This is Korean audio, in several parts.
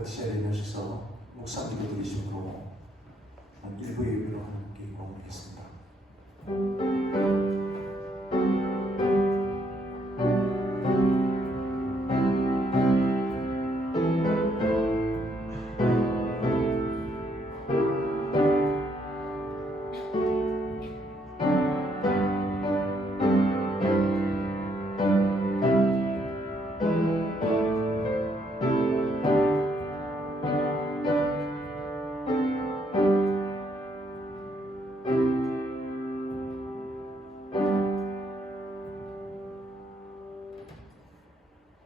그 자리에 오셔서 목사님께 드리심으로 일부 예배로 하나님께 고맙겠습니다.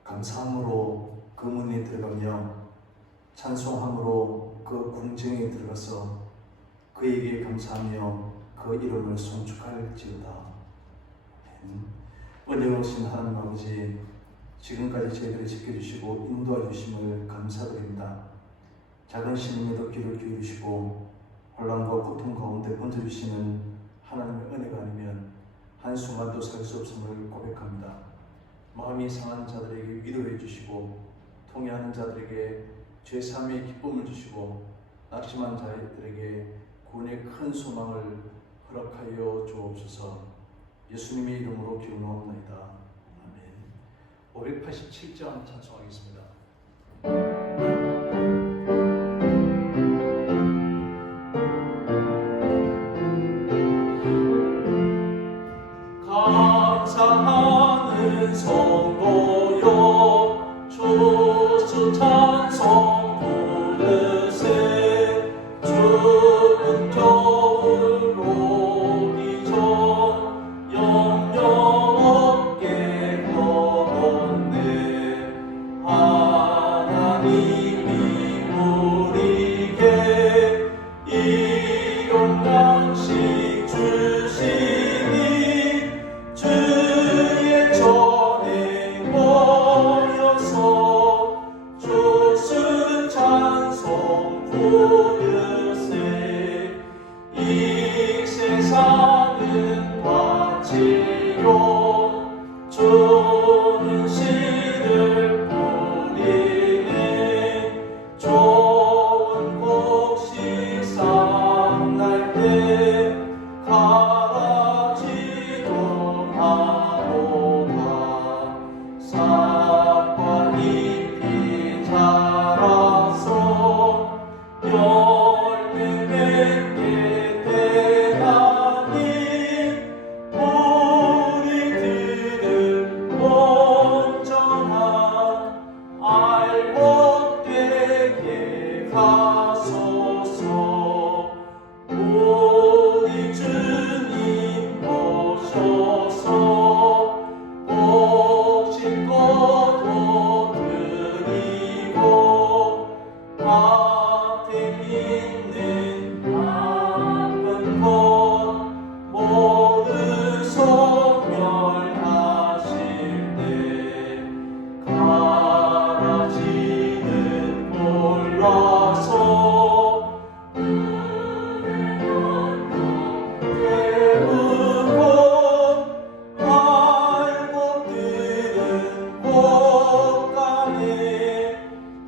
감사함으로 그 문에 들어가며 찬송함으로 그 궁정에 들어가서 그에게 감사하며 그 이름을 송축할지어다. 은혜로우신 하나님 아버지, 지금까지 저희들을 지켜주시고 인도해 주심을 감사드립니다. 작은 신임에도 귀를 기울이시고 혼란과 고통 가운데 건져주시는 하나님의 은혜가 아니면 한순간도 살 수 없음을 고백합니다. 마음이 상한 자들에게 위로해 주시고 통회하는 자들에게 죄사함의 기쁨을 주시고 낙심한 자들에게 구원의 큰 소망을 허락하여 주옵소서. 예수님의 이름으로 기도하옵나이다. 아멘. 587장 찬송하겠습니다. 감사하는 성도여 주수 찬송 부르세. 추운 겨울 오기 전 염려 없게 걸었네. 하나님이 우리에게 일용 양식 주시니 주의 전에 모여서 주스 찬송 부르세. 이 세상은 과치요 주는 씨를 뿌리네. 좋은 곡 시상 날 때 가라지도 하도다. 싹과 잎이 자라서 열매 맺게 되나니 우리들을 온전한 알곡되게 하소서. 우리 주님 모셔서 복신 것도 드리고 밭에 있는 나쁜 것 모두 소멸하실 때 가라지는 몰라서 배우고 알곡들은 곳간에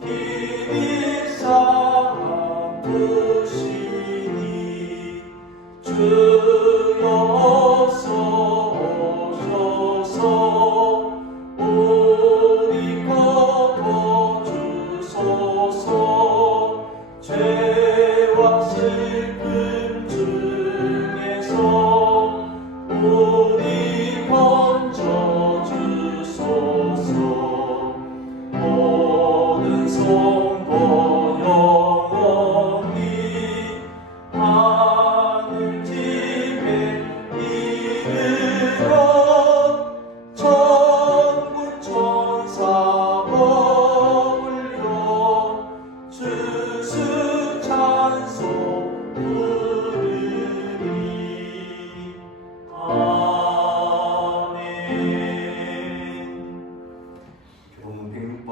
길이 삼으시니 주여 어서 오셔서 우리 것도 주소서. 죄와 슬픔 중에서 우리 건져 주소서. 모든 성도 영원히 하늘 집에 이르러 천군 천사 먹으려 주스 찬송 부르리. 아멘. 교본 106번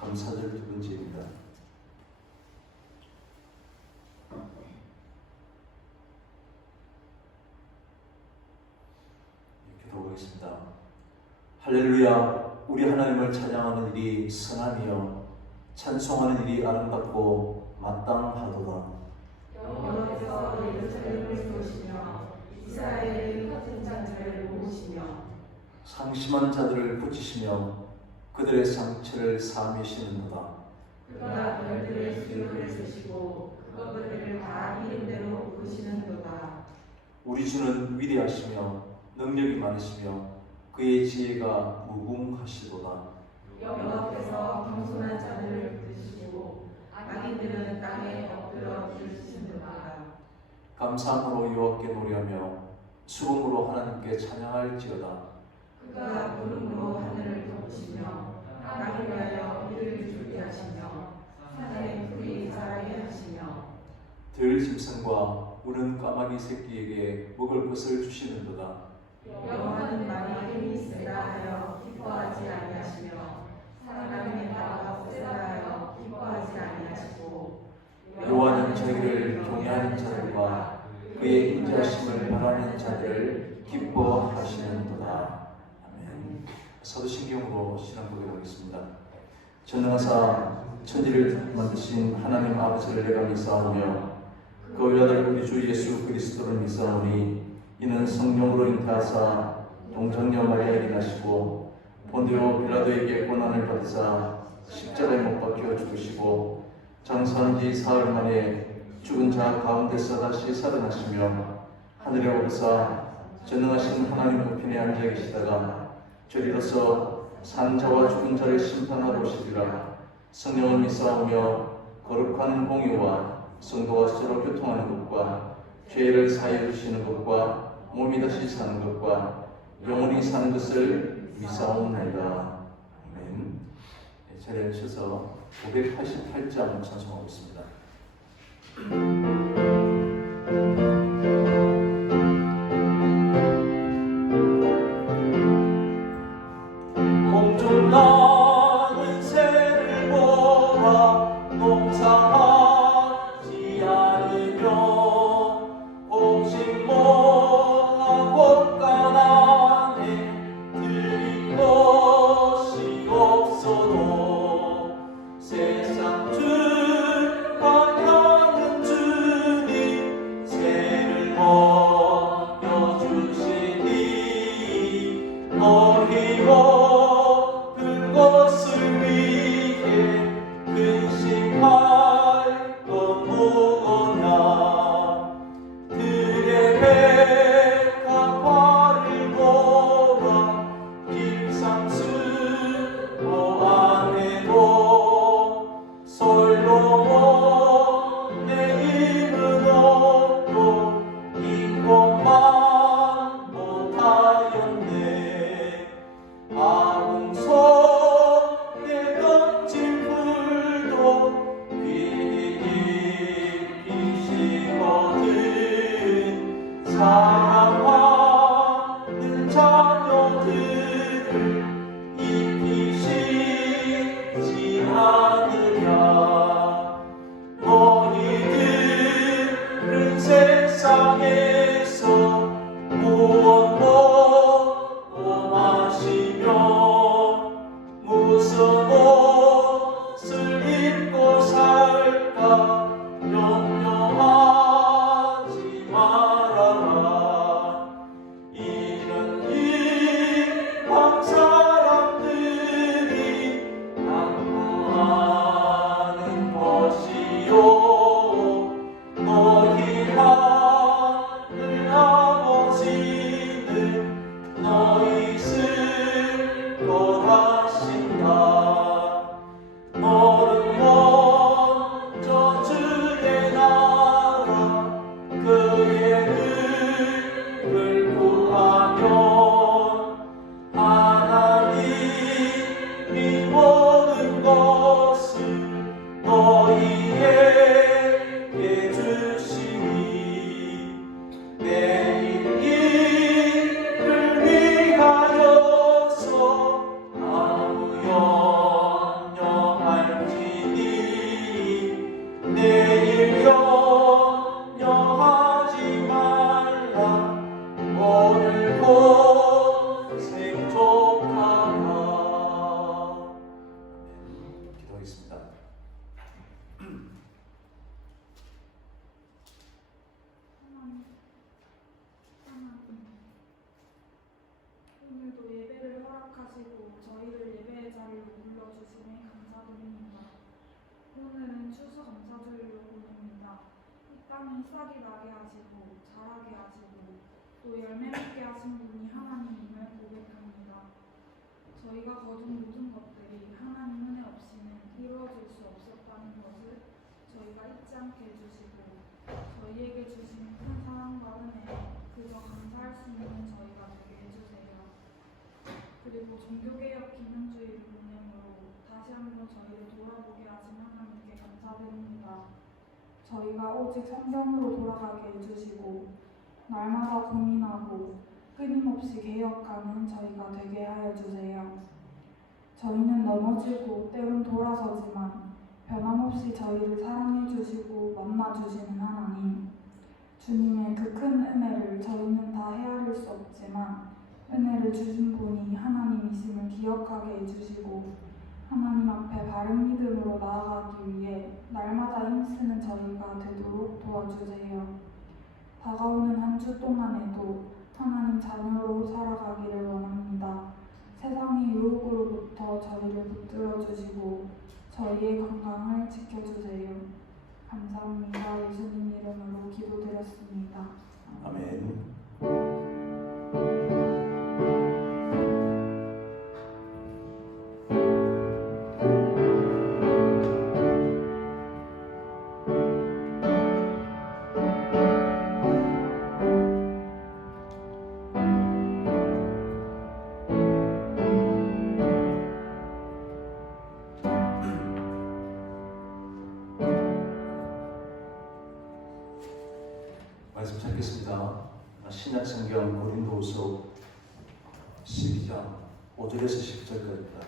감사절 두 번째입니다. 기도하겠습니다. 할렐루야. 우리 하나님을 찬양하는 일이 선하며 찬송하는 일이 아름답고 마땅하도다. 여호와께서 예루살렘을 세우시며 이스라엘의 커진 자들을 모으시며 상심한 자들을 고치시며 그들의 상처를 사미시는도다. 그가 별들의 기울을 세시고 그것들을 다 이름대로 부르시는도다. 우리 주는 위대하시며 능력이 많으시며 그의 지혜가 무궁하시도다. 여호와께서 겸손한 자들을 부르시고 악인들은 땅에 엎드려 부르시는도다. 감사함으로 여호와께 노래하며 수금으로 하나님께 찬양할지어다. 그가 구름으로 하늘을 덮으시며 땅을 위하여 비를 주게 하시며 산에 풀이 자라게 하시며 들짐승과 우는 까마귀 새끼에게 먹을 것을 주시는도다. 여호와는 많이 힘이 세다 하여 기뻐하지 아니하시며 사람의 나가 세다 하여 기뻐하지 아니하시고 여호와는 자기를 경외하는 자들과 그의 인자하심을 바라는 자들을 기뻐하시는도다. 아멘. 사도신경으로 신앙 고백하겠습니다. 전능하사 천지를 만드신 하나님 아버지를 내가 믿사오며 그 외아들 우리 주 예수 그리스도를 믿사오니 이는 성령으로 잉태하사 동정녀 마리아에게 나시고 본디오 빌라도에게 고난을 받으사 십자가에 못 박혀 죽으시고 장사한 지 사흘 만에 죽은 자 가운데서 다시 살아나시며 하늘에 오르사 전능하신 하나님 우편에 앉아 계시다가 저리로서 산 자와 죽은 자를 심판하러 오시리라. 성령을 믿사오며 거룩한 공의와 성도가 서로 교통하는 것과 죄를 사하여 주시는 것과 몸이 다시 사는 것과 영원히 사는 것을 믿사옵나이다. 아멘. 자리에 앉으셔서 588장 찬송하고 있습니다. 몸좀 나는 새를 보아 농사하지 않으며 곡식 모아 곳간안에 드린 것이 없어도 세상 주관하는 주님 새를 먹여주시니 너희 먹을 것을 위해 근심할 것 무엇냐. 들의 백합화를 모아 김상수로 안에도 솔로몬의 입은 없고 인것만 못하였네. 아궁손에 던진 불도 귀히 입히시거든. 사랑하는 자녀들을 입히시지 않으랴. 너희들은 세상에서 무엇 먹고 마시며 무슨 옷을 입고 살까 염려하지 말아라. 이는 이방 사람들이 당부하는 것이요 너희 하늘 아버지는 너희 쓸 것하신다. 너는 먼저 주의 나라 그의 의를 구하면 하나님이 모든 것을 너희에게 주시니 내일 일을 위하여서 아무 염려할지니 내일 염려하지 말라. 오늘 고생 족하라. 기도하겠습니다. 땅이 싹이 나게 하시고 자라게 하시고 또 열매 맺게 하신 분이 하나님임을 고백합니다. 저희가 거둔 모든 것들이 하나님 은혜 없이는 이루어질 수 없었다는 것을 저희가 잊지 않게 해주시고 저희에게 주신 큰 사랑과 은혜에 그저 감사할 수 있는 저희가 되게 해주세요. 그리고 종교개혁 기념주의를 기념으로 다시 한번 저희를 돌아보게 하신 하나님께 감사드립니다. 저희가 오직 성경으로 돌아가게 해주시고 날마다 고민하고 끊임없이 개혁하는 저희가 되게 하여 주세요. 저희는 넘어지고 때론 돌아서지만 변함없이 저희를 사랑해 주시고 만나 주시는 하나님, 주님의 그 큰 은혜를 저희는 다 헤아릴 수 없지만 은혜를 주신 분이 하나님이심을 기억하게 해주시고 하나님 앞에 바른 믿음으로 나아가기 위해 날마다 힘쓰는 저희가 되도록 도와주세요. 다가오는 한 주 동안에도 하나님 자녀로 살아가기를 원합니다. 세상의 유혹으로부터 저희를 붙들어 주시고 저희의 건강을 지켜주세요. 감사합니다. 예수님 이름으로 기도드렸습니다. 아멘. 말씀 찾겠습니다. 신약성경 고린도후서 12장 5절에서 10절까지입니다.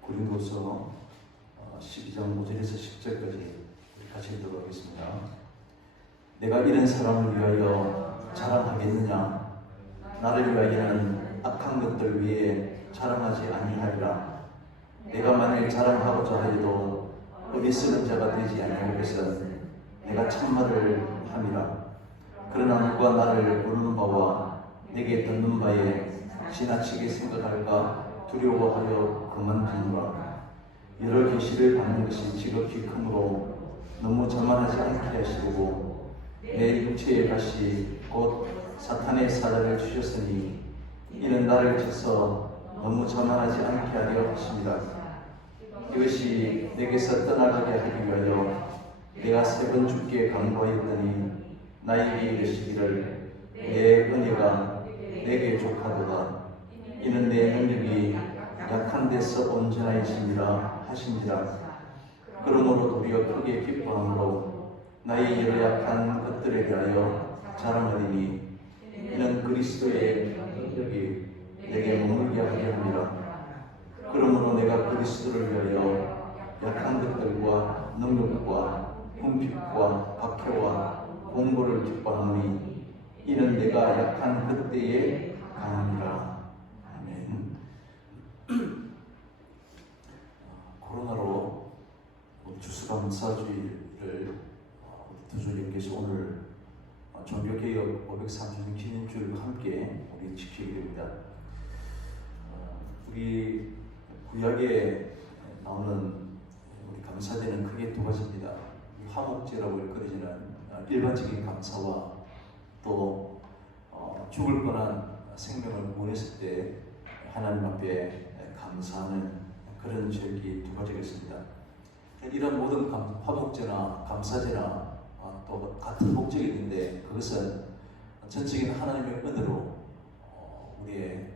고린도후서 12장 5절에서 10절까지 같이 읽도록 하겠습니다. 내가 이런 사람을 위하여 자랑하겠느냐? 나를 위하여는 악한 것들 위에 자랑하지 아니하리라. 내가 만일 자랑하고자 하여도 어리석은 자가 되지 아니할 것은 내가 참말을 함이라. 그러나 누가 나를 부르는 바와 내게 듣는 바에 지나치게 생각할까 두려워하여 그만두노라. 여러 계시를 받는 것이 지극히 크므로 너무 자만하지 않게 하시고 내 육체의 가시 곧 사탄의 사자를 주셨으니 이는 나를 쳐서 너무 자만하지 않게 하려 하십니다. 이것이 내게서 떠나가게 하기 위하여 내가 3번 주께 강구하였더니 나에게 이르시기를 내 은혜가 내게 족하도다. 이는 내 능력이 약한 데서 온전하여집니다 하신지라. 그러므로 도리어 크게 기뻐함으로 나의 여러 약한 것들에 대하여 자랑하리니 이는 그리스도의 능력이 내게 머물게 하게 합니다. 그러므로 내가 그리스도를 위하여 약한 것들과 능력과 궁핍과 박해와 공고를 기뻐하노니 이는 내가 약한 그때에 강함이라. 아멘. 코로나로 추수감사주의를 두주님께서 오늘 종교개혁 503주년 기념주일과 함께 우리 지키게 됩니다. 우리 구약에 나오는 우리 감사제는 크게 2가지입니다. 화목제라고 일컬어지는 일반적인 감사와 또 죽을 뻔한 생명을 구원했을 때 하나님 앞에 감사하는 그런 절기 2가지가 있습니다. 이런 모든 화목제나 감사제나 또 같은 목적이 있는데 그것은 전적인 하나님의 은혜로 우리의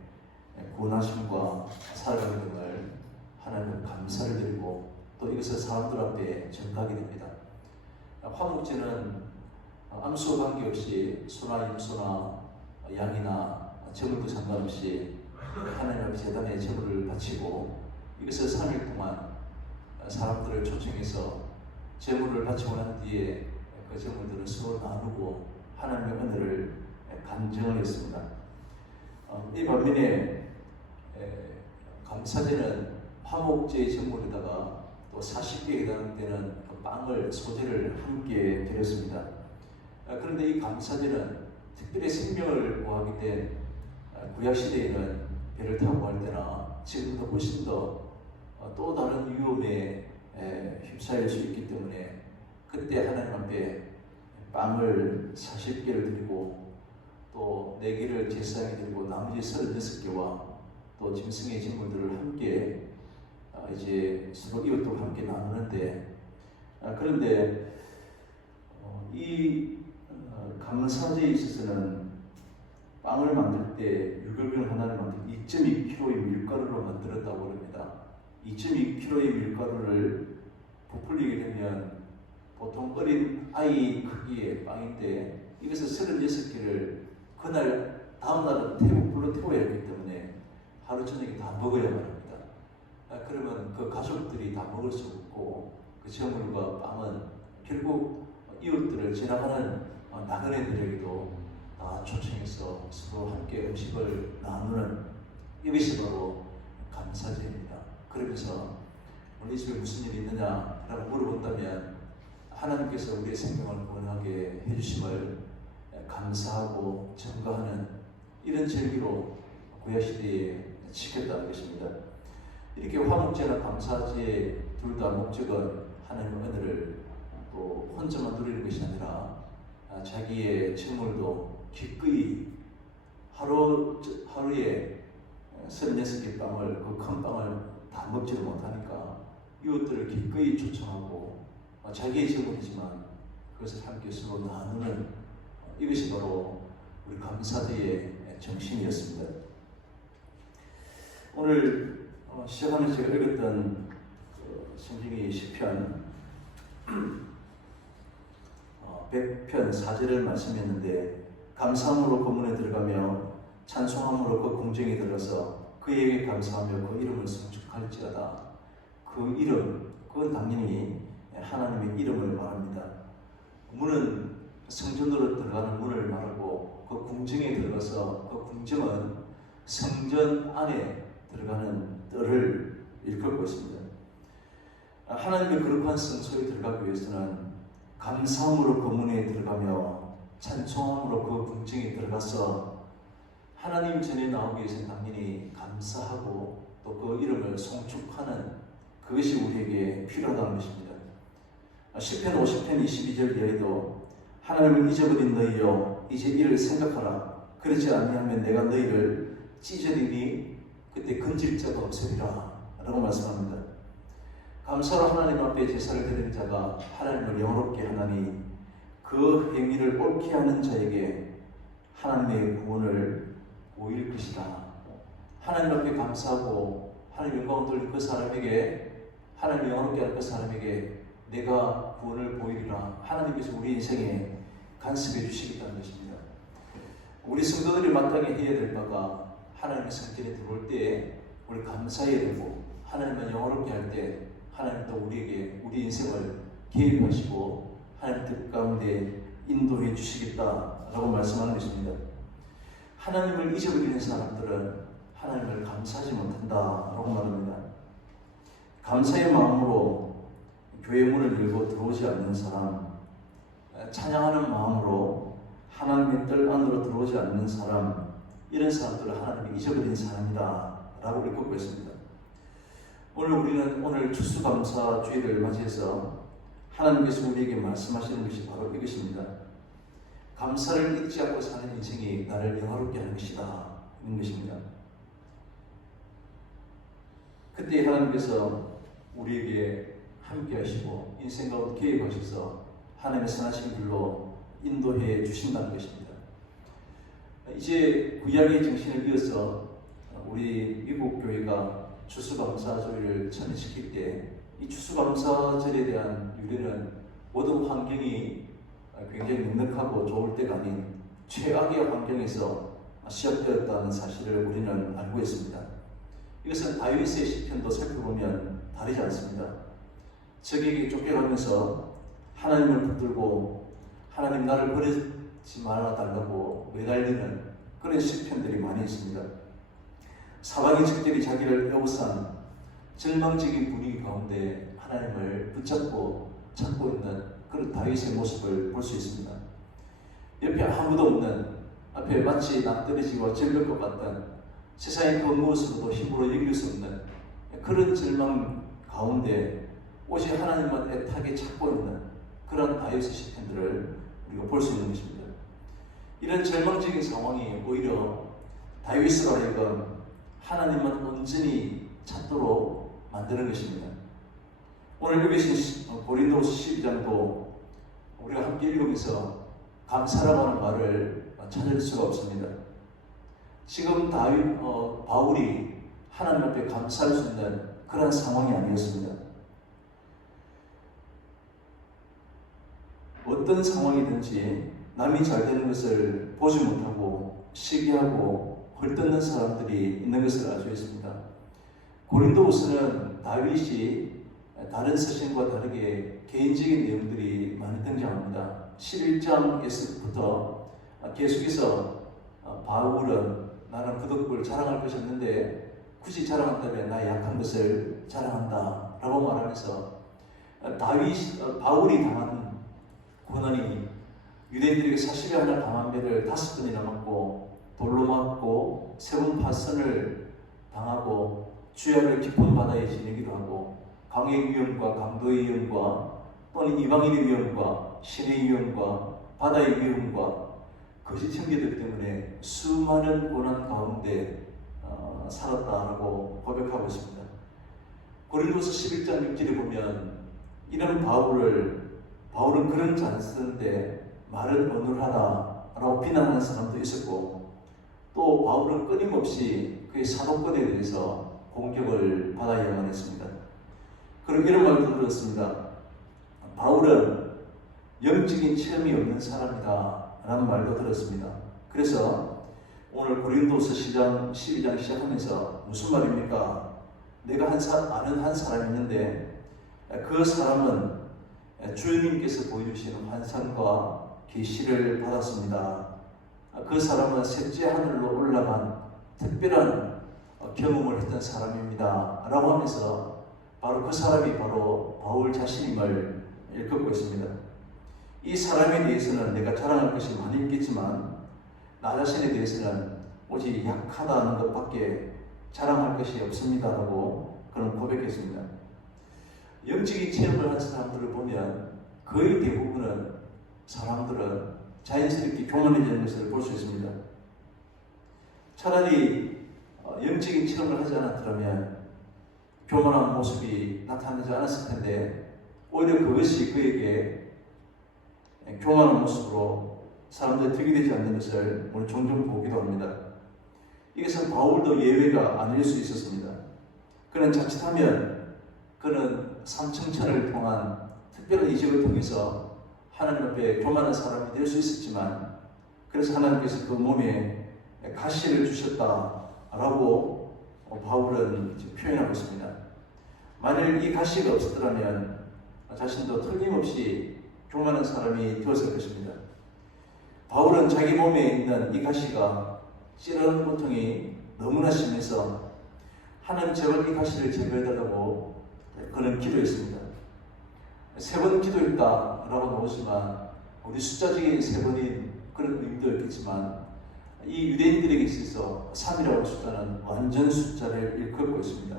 구원하심과 살아가는 것을 하나님께 감사를 드리고 또 이것을 사람들 앞에 전하게 됩니다. 화목제는 암수와 관계없이 소나 임소나 양이나 제물도 상관없이 하나님 앞에 제단에 제물을 바치고 이것을 3일 동안 사람들을 초청해서 제물을 바치고 난 뒤에 그 제물들을 서로 나누고 하나님의 은혜를 간증을 했습니다. 이 반면에 감사제는 화목제의 제물에다가 또 또 40개에 해당되는 그 빵을 소재를 함께 드렸습니다. 그런데 이 감사제는 특별히 생명을 구하기 때 구약 시대에는 배를 타고 갈 때나 지금도 훨씬 더 또 다른 위험에 휩싸일 수 있기 때문에 그때 하나님 앞에 빵을 40개를 드리고 또 4개를 제사장에 드리고 나머지 36개와 또 짐승의 진물들을 함께 이제 서로 이웃들과 함께 나누는데 그런데 이 감사제에 있어서는 빵을 만들 때 유교병 하나를 만들 2.2kg의 밀가루로 만들었다고 합니다. 2.2kg의 밀가루를 부풀리게 되면 보통 어린 아이 크기의 빵인데 이것을 36개를 그날 다음날은 불로 태워야 하기 때문에 하루 저녁에 다 먹어야만 합니다. 그러면 그 가족들이 다 먹을 수 없고 그 제물과 빵은 결국 이웃들을 지나가는 나그네들에게도 다 초청해서 서로 함께 음식을 나누는 이것이 바로 감사제입니다. 그러면서 우리 집에 무슨 일이 있느냐라고 물어본다면 하나님께서 우리의 생명을 구원하게 해주심을 감사하고 증거하는 이런 절기로 구약시대에 지켰다는 것입니다. 이렇게 화목제나 감사제 둘 다 목적은 하나님의 은혜를 또 혼자만 누리는 것이 아니라 자기의 재물도 기꺼이 하루에 36개 빵을 그 큰 빵을 다 먹지를 못하니까 이웃들을 기꺼이 초청하고 자기의 재물이지만 그것을 함께 서로 나누는 이것이 바로 우리 감사제의 정신이었습니다. 오늘 시작하면서 제가 읽었던 성경의 시편 100편 4절을 말씀했는데 감사함으로 그 문에 들어가며 찬송함으로 그 궁정에 들어가서 그에게 감사하며 그 이름을 송축할지어다. 그 이름, 그건 당연히 하나님의 이름을 말합니다. 문은 성전으로 들어가는 문을 말하고 그 궁정에 들어가서 그 궁정은 성전 안에 들어가는 뜰을 일컫고 있습니다. 하나님의 거룩한 성소에 들어가기 위해서는 감사함으로 그 문에 들어가며 찬송함으로 그 궁정에 들어가서 하나님 전에 나오기 위해서는 당연히 감사하고 또 그 이름을 송축하는 그것이 우리에게 필요하다는 것입니다. 시편 50편 22절 이하에도 하나님을 잊어버린 너희여 이제 이를 생각하라. 그렇지 아니하면 내가 너희를 찢어리니 그때 건질 자가 없으리라 라고 말씀합니다. 감사로 하나님 앞에 제사를 드리는 자가 하나님을 영화롭게 하나니 그 행위를 옳게 하는 자에게 하나님의 구원을 보일 것이다. 하나님 앞에 감사하고 하나님 영광을 돌린 그 사람에게 하나님 영화롭게 하는 그 사람에게 내가 구원을 보이리라. 하나님께서 우리 인생에 간섭해 주시겠다는 것입니다. 우리 성도들이 마땅히 해야 될 바가 하나님의 성전에 들어올 때 우리 감사해야 되고 하나님을 영화롭게 할 때 하나님도 우리에게 우리 인생을 개입하시고 하나님 뜻 가운데 인도해 주시겠다라고 말씀하는 것입니다. 하나님을 잊어버리는 사람들은 하나님을 감사하지 못한다라고 말합니다. 감사의 마음으로 교회 문을 열고 들어오지 않는 사람, 찬양하는 마음으로 하나님의 뜰 안으로 들어오지 않는 사람, 이런 사람들을 하나님이 잊어버린 사람이다 라고 읽고 있습니다. 오늘 추수감사주일을 맞이해서 하나님께서 우리에게 말씀하시는 것이 바로 이것입니다. 감사를 잊지 않고 사는 인생이 나를 영화롭게 하는 것이다. 이런 것입니다. 그때 하나님께서 우리에게 함께 하시고 인생 가운데 개입하셔서 하나님의 선하신 길로 인도해 주신다는 것입니다. 이제 구약의 정신을 이어서 우리 미국 교회가 추수감사절을 참여시킬 때 이 추수감사절에 대한 유래는 모든 환경이 굉장히 넉넉하고 좋을 때가 아닌 최악의 환경에서 시작되었다는 사실을 우리는 알고 있습니다. 이것은 다윗의 시편도 살펴보면 다르지 않습니다. 적에게 쫓겨가면서 하나님을 붙들고 하나님 나를 버리지 말아 달라고 매달리는 그런 시편들이 많이 있습니다. 사방의 적들이 자기를 에워싼 절망적인 분위기 가운데 하나님을 붙잡고 찾고 있는 그런 다윗의 모습을 볼 수 있습니다. 옆에 아무도 없는, 앞에 마치 낭떠러지와 절벽 것 같던 세상의 그 무엇으로도 힘으로 이길 수 없는 그런 절망 가운데 오직 하나님만 애타게 찾고 있는 그런 다윗의 시편들을 우리가 볼 수 있는 것입니다. 이런 절망적인 상황이 오히려 다윗으로 하여금 하나님만 온전히 찾도록 만드는 것입니다. 오늘 읽으신 고린도후서 12장도 우리가 함께 읽으면서 감사라고 하는 말을 찾을 수가 없습니다. 지금 바울이 하나님 앞에 감사할 수 있는 그런 상황이 아니었습니다. 어떤 상황이든지 남이 잘 되는 것을 보지 못하고 시기하고 헐뜯는 사람들이 있는 것을 알 수 있습니다. 고린도후서는 다윗이 다른 서신과 다르게 개인적인 내용들이 많이 등장합니다. 11장에서부터 계속해서 바울은 나는 부득불 자랑할 것이 없는데 굳이 자랑한다면 나의 약한 것을 자랑한다 라고 말하면서 바울이 당한 고난이 유대인들에게 40여 하나 강한 배를 5번이나 맞고 돌로 맞고 3번 파선을 당하고 주야를 깊은 바다에 지내기도 하고 강의 위험과 강도의 위험과 또는 이방인의 위험과 신의 위험과 바다의 위험과 거짓 형제들 때문에 수많은 고난 가운데 살았다라고 고백하고 있습니다. 고린도서 11장 6절에 보면 이런 바울은 그런 잘 안 쓰는데 말은 어눌하다라고 비난하는 사람도 있었고, 또 바울은 끊임없이 그의 사도권에 대해서 공격을 받아야만 했습니다. 그리고 이런 말도 들었습니다. 바울은 영적인 체험이 없는 사람이다 라는 말도 들었습니다. 그래서 오늘 고린도서 12장 시작하면서 무슨 말입니까? 내가 아는 한 사람이 있는데 그 사람은 주님께서 보여주시는 환상과 계시를 받았습니다. 그 사람은 셋째 하늘로 올라간 특별한 경험을 했던 사람입니다 라고 하면서 바로 그 사람이 바로 바울 자신임을 일컫고 있습니다. 이 사람에 대해서는 내가 자랑할 것이 많이 있겠지만 나 자신에 대해서는 오직 약하다는 것밖에 자랑할 것이 없습니다 라고 그는 고백했습니다. 영적인 체험을 한 사람들을 보면 거의 대부분은 사람들은 자연스럽게 교만해지는 것을 볼 수 있습니다. 차라리 영적인 체험을 하지 않았더라면 교만한 모습이 나타나지 않았을 텐데 오히려 그것이 그에게 교만한 모습으로 사람들이 들이대지 않는 것을 오늘 종종 보기도 합니다. 이것은 바울도 예외가 아닐 수 있었습니다. 그는 자칫하면 그는 삼층천을 통한 특별한 이적을 통해서 하나님 앞에 교만한 사람이 될 수 있었지만, 그래서 하나님께서 그 몸에 가시를 주셨다라고 바울은 표현하고 있습니다. 만일 이 가시가 없었더라면 자신도 틀림없이 교만한 사람이 되었을 것입니다. 바울은 자기 몸에 있는 이 가시가 찌르는 고통이 너무나 심해서 하나님 제발 이 가시를 제거해달라고 그는 기도했습니다. 3번 기도했다라고 나오지만 우리 숫자적인 3번인 그런 의미도 있겠지만 이 유대인들에게 있어서 3이라는 숫자는 완전 숫자를 일컫고 있습니다.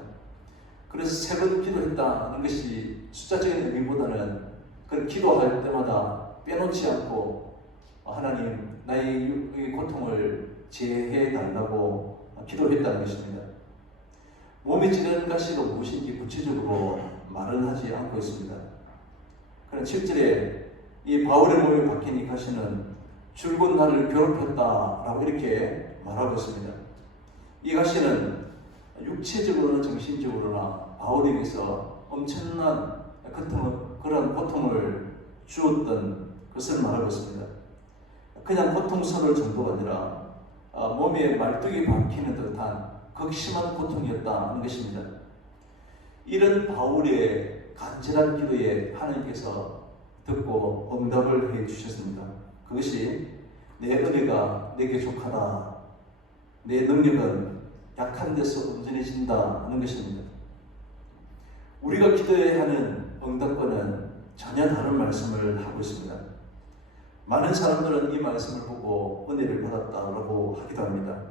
그래서 3번 기도했다는 것이 숫자적인 의미보다는 그 기도할 때마다 빼놓지 않고 하나님 나의 고통을 제해해 달라고 기도했다는 것입니다. 몸에 찌르는 가시가 무엇인지 구체적으로 말은 하지 않고 있습니다. 그러나 7절에 이 바울의 몸에 박힌 이 가시는 줄곧 나를 괴롭혔다라고 이렇게 말하고 있습니다. 이 가시는 육체적으로나 정신적으로나 바울에게서 엄청난 그런 고통을 주었던 것을 말하고 있습니다. 그냥 고통스러울 정도가 아니라 몸에 말뚝이 박히는 듯한 극심한 고통이었다는 것입니다. 이런 바울의 간절한 기도에 하나님께서 듣고 응답을 해 주셨습니다. 그것이 내 은혜가 내게 족하다, 내 능력은 약한 데서 온전해진다 하는 것입니다. 우리가 기도해야 하는 응답과는 전혀 다른 말씀을 하고 있습니다. 많은 사람들은 이 말씀을 보고 은혜를 받았다라고 하기도 합니다.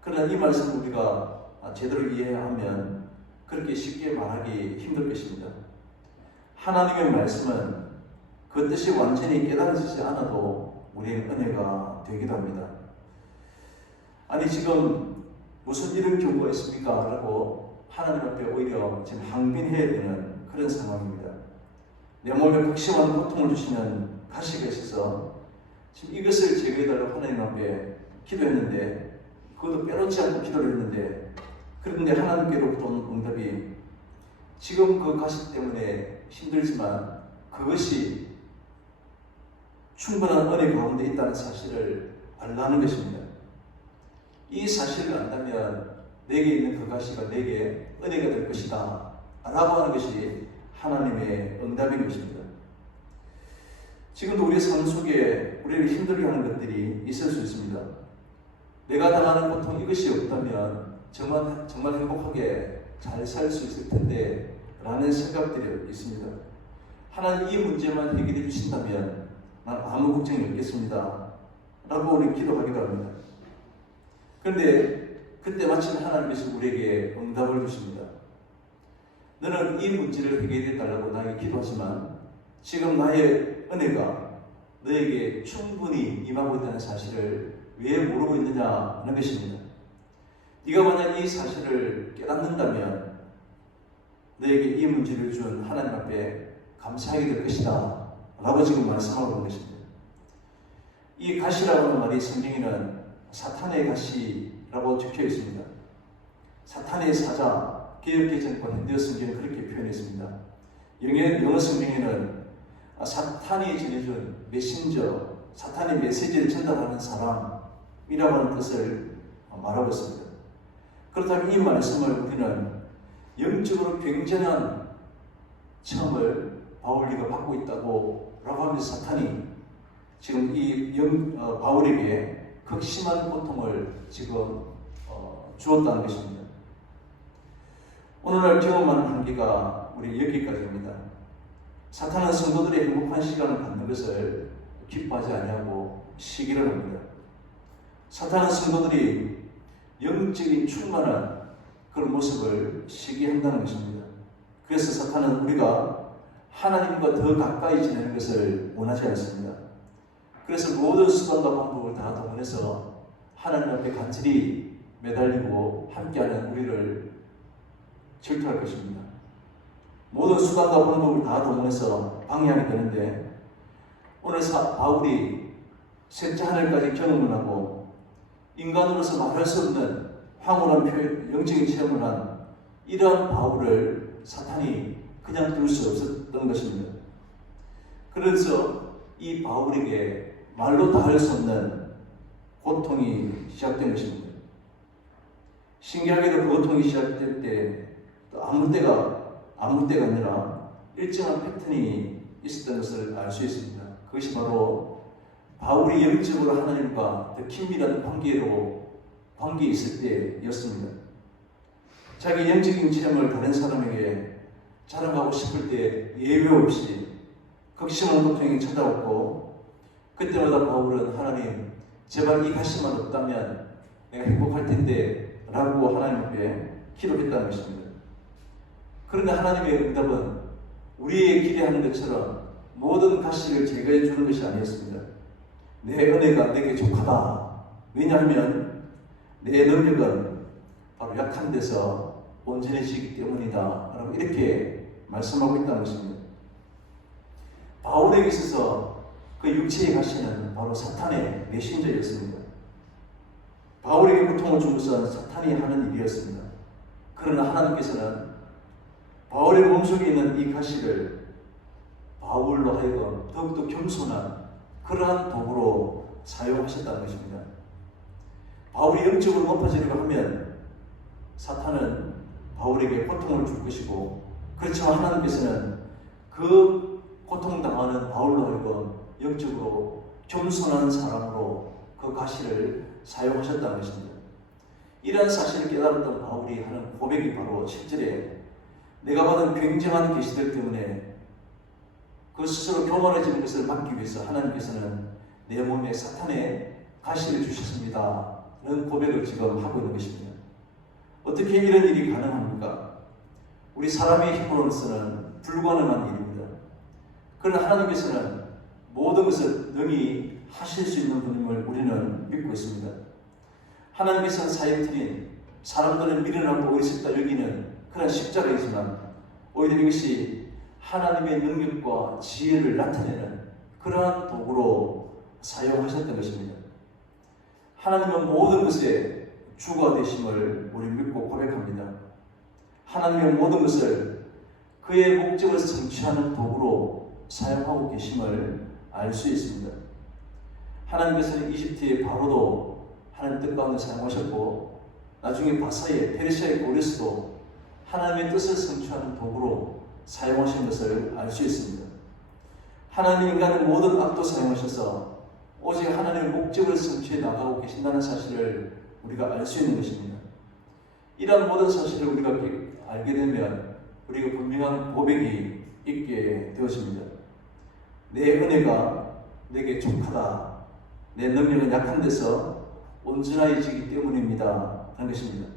그러나 이 말씀을 우리가 제대로 이해하면 그렇게 쉽게 말하기 힘들 것입니다. 하나님의 말씀은 그 뜻이 완전히 깨달아지지 않아도 우리의 은혜가 되기도 합니다. 아니 지금 무슨 이런 경우가 있습니까? 라고 하나님 앞에 오히려 지금 항변해야 되는 그런 상황입니다. 내 몸에 극심한 고통을 주시는 가시가 있어서 지금 이것을 제거해달라고 하나님 앞에 기도했는데 그것도 빼놓지 않고 기도를 했는데 그런데 하나님께로부터 온 응답이 지금 그 가시 때문에 힘들지만 그것이 충분한 은혜 가운데 있다는 사실을 알라는 것입니다. 이 사실을 안다면 내게 있는 그 가시가 내게 은혜가 될 것이다 라고 하는 것이 하나님의 응답인 것입니다. 지금도 우리의 삶 속에 우리를 힘들게 하는 것들이 있을 수 있습니다. 내가 당하는 고통 이것이 없다면 정말 행복하게 잘 살 수 있을 텐데 라는 생각들이 있습니다. 하나님 이 문제만 해결해 주신다면 난 아무 걱정이 없겠습니다 라고 우리 기도하기도 합니다. 그런데 그때 마침 하나님께서 우리에게 응답을 주십니다. 너는 이 문제를 해결해 달라고 나에게 기도하지만 지금 나의 은혜가 너에게 충분히 임하고 있다는 사실을 왜 모르고 있느냐 하는 것입니다. 네가 만약 이 사실을 깨닫는다면 너에게 이 문제를 준 하나님 앞에 감사하게 될 것이다 라고 지금 말씀하고 있는 것입니다. 이 가시라고 하는 말이 성경에는 사탄의 가시라고 적혀 있습니다. 사탄의 사자, 개역개정과 현대 성경은 그렇게 표현했습니다. 영어 성경에는 사탄이 전해준 메신저, 사탄의 메시지를 전달하는 사람이라고 하는 뜻을 말하고 있습니다. 그렇다면 이 말씀을 우리는 영적으로 굉장한 체험을 바울이가 받고 있다고 라고 하면서 사탄이 지금 바울에게 극심한 고통을 지금 주었다는 것입니다. 오늘날 경험하는 한계가 우리 여기까지입니다. 사탄은 성도들의 행복한 시간을 갖는 것을 기뻐하지 아니하고 시기를 합니다. 사탄은 성도들이 영적인 충만한 그런 모습을 시기한다는 것입니다. 그래서 사탄은 우리가 하나님과 더 가까이 지내는 것을 원하지 않습니다. 그래서 모든 수단과 방법을 다 동원해서 하나님 앞에 간절히 매달리고 함께하는 우리를 질투할 것입니다. 모든 수단과 방법을 다 동원해서 방해하게 되는데 오늘 바울이 셋째 하늘까지 경험을 하고 인간으로서 말할 수 없는 황홀한 영적인 체험을 한 이러한 바울을 사탄이 그냥 둘 수 없었던 것입니다. 그래서 이 바울에게 말로 다 할 수 없는 고통이 시작된 것입니다. 신기하게도 그 고통이 시작될 때 또 아무 때가 아니라 일정한 패턴이 있었던 것을 알 수 있습니다. 그것이 바로 바울이 영적으로 하나님과 더 긴밀한 관계에 있을 때였습니다. 자기 영적인 체험을 다른 사람에게 자랑하고 싶을 때 예외 없이 극심한 고통이 찾아왔고 그때마다 바울은 하나님 제발 이 가시만 없다면 내가 행복할 텐데 라고 하나님 앞에 기도했다는 것입니다. 그런데 하나님의 응답은 우리의 기대하는 것처럼 모든 가시를 제거해 주는 것이 아니었습니다. 내 은혜가 내게 족하다. 왜냐하면 내 능력은 바로 약한 데서 온전해지기 때문이다 라고 이렇게 말씀하고 있다는 것입니다. 바울에게 있어서 그 육체의 가시는 바로 사탄의 메신저였습니다. 바울에게 고통을 준 것은 사탄이 하는 일이었습니다. 그러나 하나님께서는 바울의 몸속에 있는 이 가시를 바울로 하여금 더욱더 겸손한 그러한 도구로 사용하셨다는 것입니다. 바울이 영적으로 높아지려고 하면 사탄은 바울에게 고통을 줄 것이고 그렇지만 하나님께서는 그 고통당하는 바울로 하여금 영적으로 겸손한 사람으로 그 가시를 사용하셨다는 것입니다. 이러한 사실을 깨달았던 바울이 하는 고백이 바로 7절에 내가 받은 굉장한 계시들 때문에 그 스스로 교만해지는 것을 막기 위해서 하나님께서는 내 몸에 사탄의 가시를 주셨습니다. 라는 고백을 지금 하고 있는 것입니다. 어떻게 이런 일이 가능합니까? 우리 사람의 힘으로서는 불가능한 일입니다. 그러나 하나님께서는 모든 것을 능히 하실 수 있는 분임을 우리는 믿고 있습니다. 하나님께서는 사형틀인 사람들은 미련하고 어리석다 여기는 그런 십자가이지만 오히려 이것이 하나님의 능력과 지혜를 나타내는 그러한 도구로 사용하셨던 것입니다. 하나님은 모든 것의 주가 되심을 우리 믿고 고백합니다. 하나님의 모든 것을 그의 목적을 성취하는 도구로 사용하고 계심을 알 수 있습니다. 하나님께서는 이집트의 바로도 하나님 뜻 가운데 사용하셨고 나중에 바사의 페르시아의 고레스도 하나님의 뜻을 성취하는 도구로 사용하신 것을 알 수 있습니다. 하나님 인간의 모든 악도 사용하셔서 오직 하나님의 목적을 성취해 나가고 계신다는 사실을 우리가 알 수 있는 것입니다. 이러한 모든 사실을 우리가 알게 되면 우리가 분명한 고백이 있게 되어집니다. 내 은혜가 내게 족하다. 내 능력은 약한 데서 온전해지기 때문입니다. 하는 것입니다.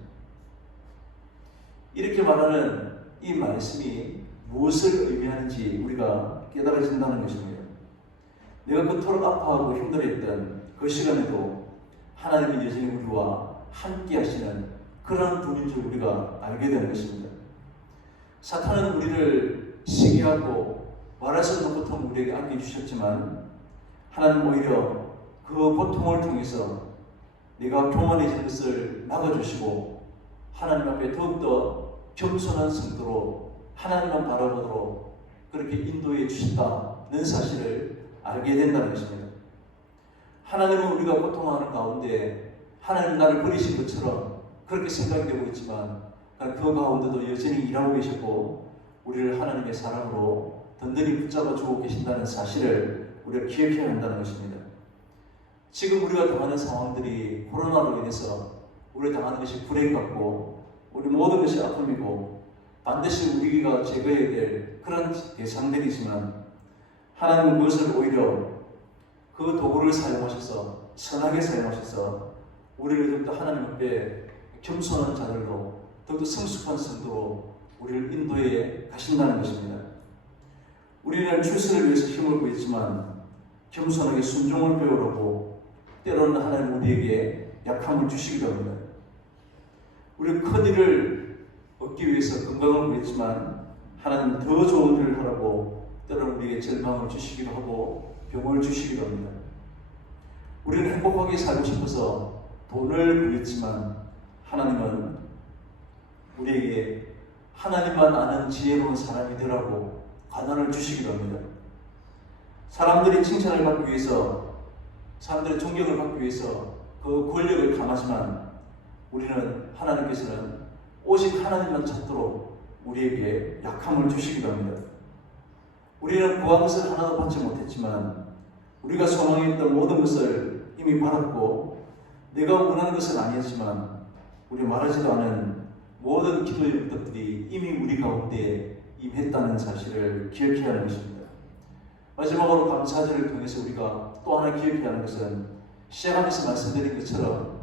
이렇게 말하는 이 말씀이 무엇을 의미하는지 우리가 깨달아진다는 것입니다. 내가 그토록 아파하고 힘들어했던 그 시간에도 하나님은 여전히 우리와 함께 하시는 그런 분인 줄 우리가 알게 되는 것입니다. 사탄은 우리를 시기하고 말할 수 없는 고통을 우리에게 안겨주셨지만 하나님은 오히려 그 고통을 통해서 내가 교만해진 것을 막아주시고 하나님 앞에 더욱더 겸손한 성도로 하나님만 바라보도록 그렇게 인도해 주신다는 사실을 알게 된다는 것입니다. 하나님은 우리가 고통하는 가운데 하나님 나를 버리신 것처럼 그렇게 생각이 되고 있지만 그 가운데도 여전히 일하고 계셨고 우리를 하나님의 사랑으로 든든히 붙잡아 주고 계신다는 사실을 우리가 기억해야 한다는 것입니다. 지금 우리가 당하는 상황들이 코로나로 인해서 우리가 당하는 것이 불행 같고 우리 모든 것이 아픔이고 반드시 우리가 제거해야 될 그런 대상들이지만 하나님은 그것을 오히려 그 도구를 사용하셔서 선하게 사용하셔서 우리를 더욱더 하나님 앞에 겸손한 자들로 더욱더 성숙한 성도로 우리를 인도해 가신다는 것입니다. 우리는 출세를 위해서 힘을 구했지만 겸손하게 순종을 배우려고 때로는 하나님 우리에게 약함을 주시기도 합니다. 우리 큰 일을 얻기 위해서 건강을 구했지만 하나님 더 좋은 일을 하라고 때로는 우리에게 절망을 주시기도 하고 병을 주시기도 합니다. 우리는 행복하게 살고 싶어서 돈을 구했지만 하나님은 우리에게 하나님만 아는 지혜로운 사람이 되라고 가난을 주시기도 합니다. 사람들이 칭찬을 받기 위해서 사람들의 존경을 받기 위해서 그 권력을 강하지만 우리는 하나님께서는 오직 하나님만 찾도록 우리에게 약함을 주시기도 합니다. 우리는 구한 것을 하나도 받지 못했지만 우리가 소망했던 모든 것을 이미 받았고 내가 원하는 것은 아니었지만 우리 말하지도 않은 모든 기도의 응답들이 이미 우리 가운데 임했다는 사실을 기억해야 하는 것입니다. 마지막으로 감사절을 통해서 우리가 또 하나 기억해야 하는 것은 시작하면서 말씀드린 것처럼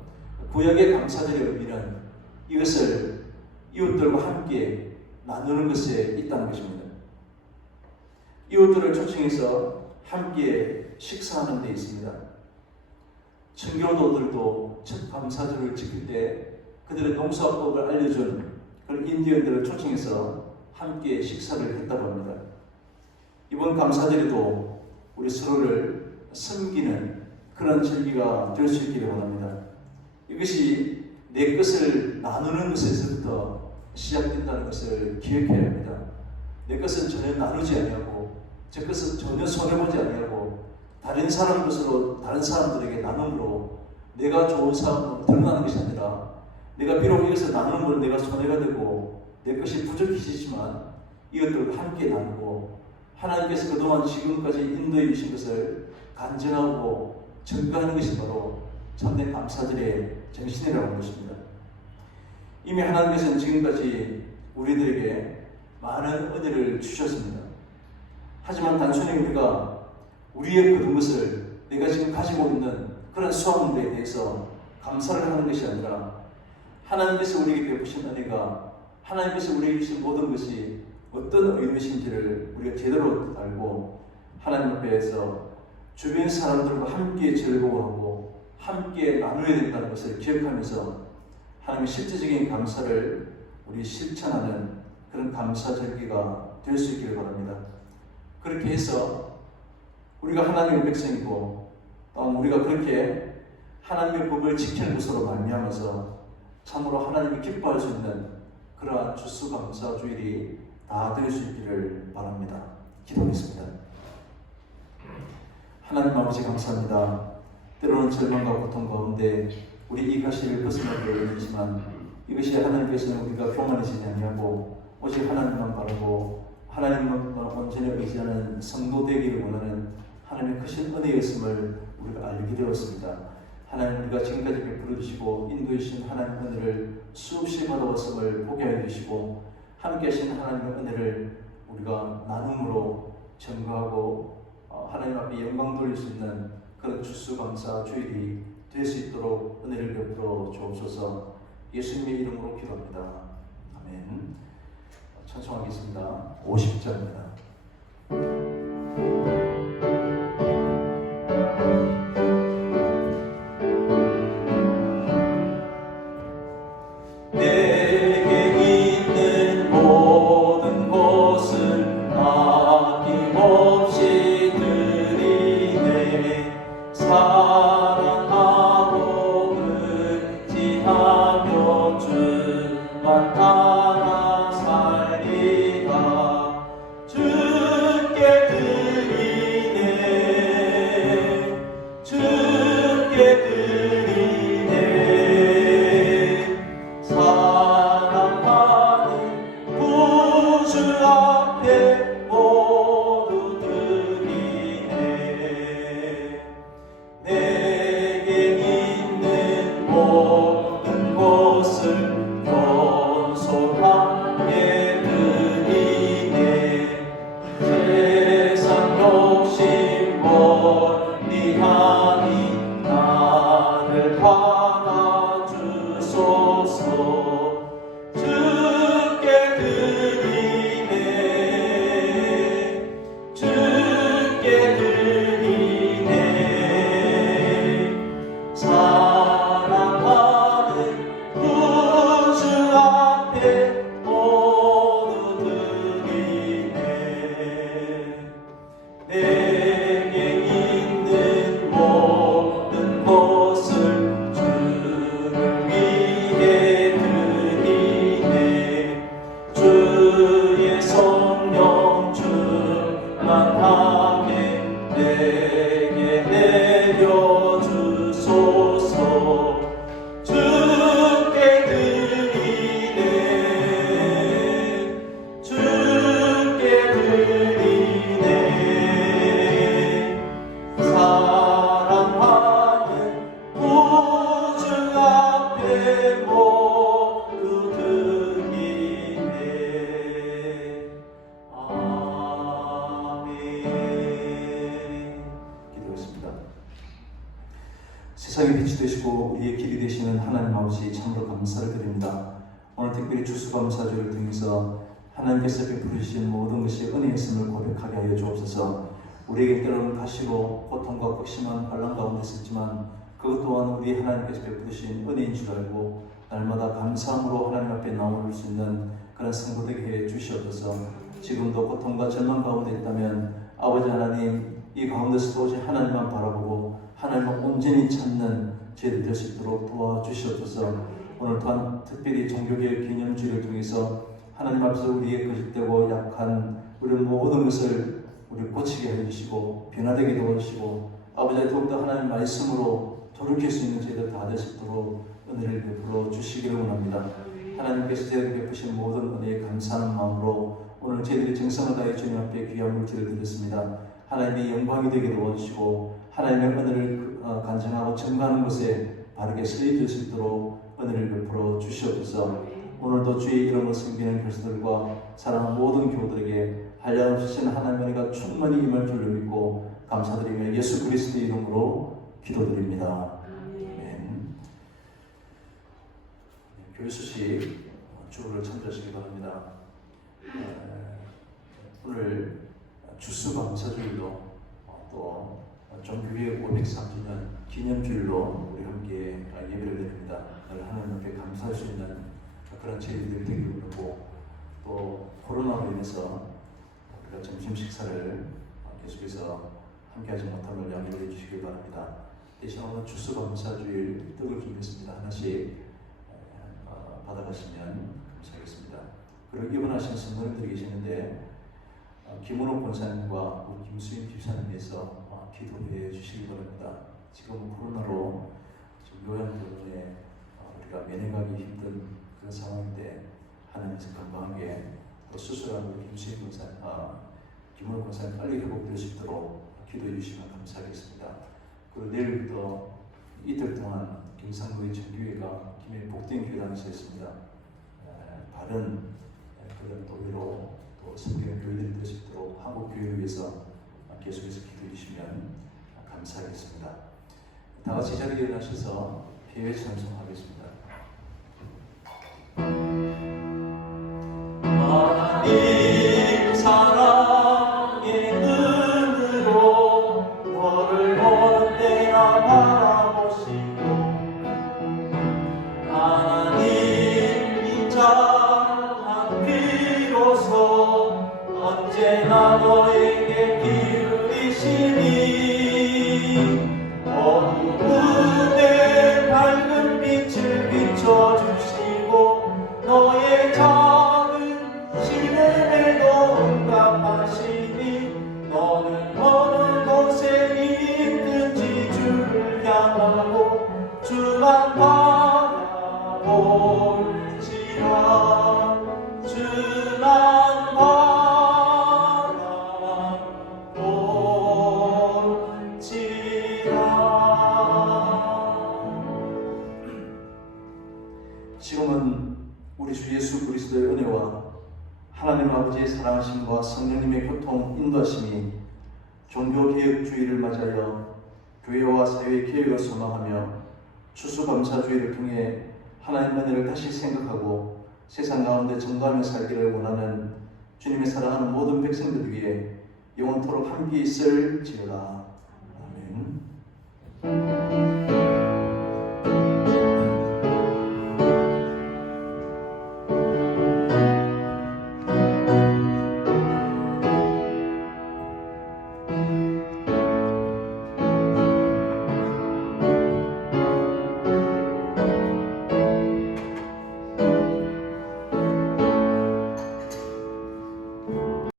구약의 감사절의 의미는 이것을 이웃들과 함께 나누는 것에 있다는 것입니다. 이웃들을 초청해서 함께 식사하는 데 있습니다. 청교도들도 첫 감사절을 지킬 때 그들의 농사법을 알려준 그런 인디언들을 초청해서 함께 식사를 했다고 합니다. 이번 감사절에도 우리 서로를 섬기는 그런 절기가 될 수 있기를 원합니다. 이것이 내 것을 나누는 것에서부터 시작된다는 것을 기억해야 합니다. 내 것은 전혀 나누지 아니하고 제 것은 전혀 손해보지 아니하고 다른 사람 것으로 다른 사람들에게 나눔으로 내가 좋은 사람으로 드러나는 것이 아니라 내가 비록 이것을 나누는 걸 내가 손해가 되고 내 것이 부족해지지만 이것들을 함께 나누고 하나님께서 그동안 지금까지 인도해 주신 것을 간증하고 전가하는 것이 바로 참된 감사절의 정신이라고 하는 것입니다. 이미 하나님께서는 지금까지 우리들에게 많은 은혜를 주셨습니다. 하지만 단순히 우리가 우리의 그런 것을 내가 지금 가지고 있는 그런 수확물에 대해서 감사를 하는 것이 아니라 하나님께서 우리에게 베푸신 은혜가 하나님께서 우리에게 주신 모든 것이 어떤 의미신지를 우리가 제대로 알고 하나님 앞에서 주변 사람들과 함께 즐거워하고 함께 나눠야 된다는 것을 기억하면서 하나님의 실제적인 감사를 우리 실천하는 그런 감사절기가 될 수 있기를 바랍니다. 그렇게 해서 우리가 하나님의 백성이고 또 우리가 그렇게 하나님의 법을 지키는 것으로 말미암아서 참으로 하나님이 기뻐할 수 있는 그러한 추수감사주일이 다 될 수 있기를 바랍니다. 기도하겠습니다. 하나님 아버지 감사합니다. 때로는 절망과 고통 가운데 우리 이 가시를 벗어나게 되지만 이것이 하나님께서는 우리가 교만해지지 아니하고 오직 하나님만 바라고 하나님만 온전히 의지하는 성도 되기를 원하는 하나님의 크신 은혜였음을 우리가 알게 되었습니다. 하나님 우리가 지금까지 베풀어 주시고 인도해 주신 하나님의 은혜를 수없이 받아왔음을 보게 해 주시고 함께 하신 하나님의 은혜를 우리가 나눔으로 증거하고 하나님 앞에 영광 돌릴 수 있는 그런 추수감사 주일이 될 수 있도록 은혜를 베풀어 주옵소서. 예수님의 이름으로 기도합니다. 아멘. 찬송하겠습니다. 50절입니다. 세상의 빛이 되시고 우리의 길이 되시는 하나님 아버지 참으로 감사를 드립니다. 오늘 특별히 추수감사주를 통해서 하나님께서 베풀어 주신 모든 것이 은혜였음을 고백하게 하여 주옵소서. 우리에게 때로는 가시로 고통과 극심한 반란 가운데 있었지만 그것 또한 우리 하나님께서 베푸신 은혜인 줄 알고 날마다 감사함으로 하나님 앞에 나올 수 있는 그런 성도 되게 해 주시옵소서. 지금도 고통과 절망 가운데 있다면 아버지 하나님 이 가운데서도 오직 하나님만 바라보고 하나님을 온전히 찾는 저희들 될 수 있도록 도와주시옵소서. 오늘 또한 특별히 종교개혁 기념주를 통해서 하나님 앞에서 우리의 거짓되고 약한 우리 모든 것을 우리 고치게 해주시고 변화되게 도와주시고 아버지 더욱더 하나님 말씀으로 돌이킬 수 있는 저희들 다 될 수 있도록 은혜를 베풀어 주시기를 원합니다. 하나님께서 저희에게 베푸신 모든 은혜에 감사하는 마음으로 오늘 저희들이 정성을 다해 주님 앞에 귀한 물질을 드렸습니다. 하나님의 영광이 되게 도와주시고 하나님의 은혜를 간증하고 증거하는 것에 바르게 쓰여질 수 있도록 은혜를 베풀어 주시옵소서. 오늘도 주의 이름을 섬기는 교수들과 사랑하는 모든 교우들에게 한량없으신 하나님의 은혜가 충만히 임할 줄로 믿고 감사드리며 예수 그리스도의 이름으로 기도드립니다. 아멘. 교회 수식 주를 참조하시기 바랍니다. 오늘 주수감사주일로 또 종교개혁 530주년 기념주일로 우리 함께 예배를 드립니다. 하나님 앞에 감사할 수 있는 그런 제일들이 되기를 원하고, 또 코로나로 인해서 우리가 점심 식사를 계속해서 함께하지 못함을 양해해 주시길 바랍니다. 대신 오늘 주수감사주일 떡을 준비했습니다. 하나씩 받아가시면 감사하겠습니다. 그리고 입원하신 성도님들이 계시는데 김은옥 권사님과 우리 김수인 집사님께서 기도해 주시기 바랍니다. 지금 코로나로 요양 때문에 우리가 면회가기 힘든 그런 상황인데 하나님께서 건강하게 또 수술한 우리 김수인 권사님, 김은옥 권사님 빨리 회복될 수 있도록 기도해 주시면 감사하겠습니다. 그리고 내일부터 이틀 동안 김상구의 정교회가 김해 복된 교회당에서 있습니다. 바른 그런 도회로 또 성경 교회들이 될 수 있도록 한국 교회를 위해서 계속해서 기도해 주시면 감사하겠습니다. 다 같이 자리에 일어나셔서 예배 찬송하겠습니다. 하나님 사랑의 눈으로 너를 보는 때나 바라보시고, 하나님 인자한 귀로서 언제나 너에게 기울이시니, 어두움에 밝은 빛을 비춰주시고 너의 작은 시름에도 응답하시니, 너는 어느 곳에 있든지 주를 향하고 주만 바라볼지라. 주만 지금은 우리 주 예수 그리스도의 은혜와 하나님 아버지의 사랑하심과 성령님의 교통 인도하심이 종교개혁주의를 맞이하여 교회와 사회의 개혁을 소망하며 추수감사주의를 통해 하나님의 은혜를 다시 생각하고 세상 가운데 전가하며 살기를 원하는 주님의 사랑하는 모든 백성들 위해 영원토록 함께 있을지어다. 아멘.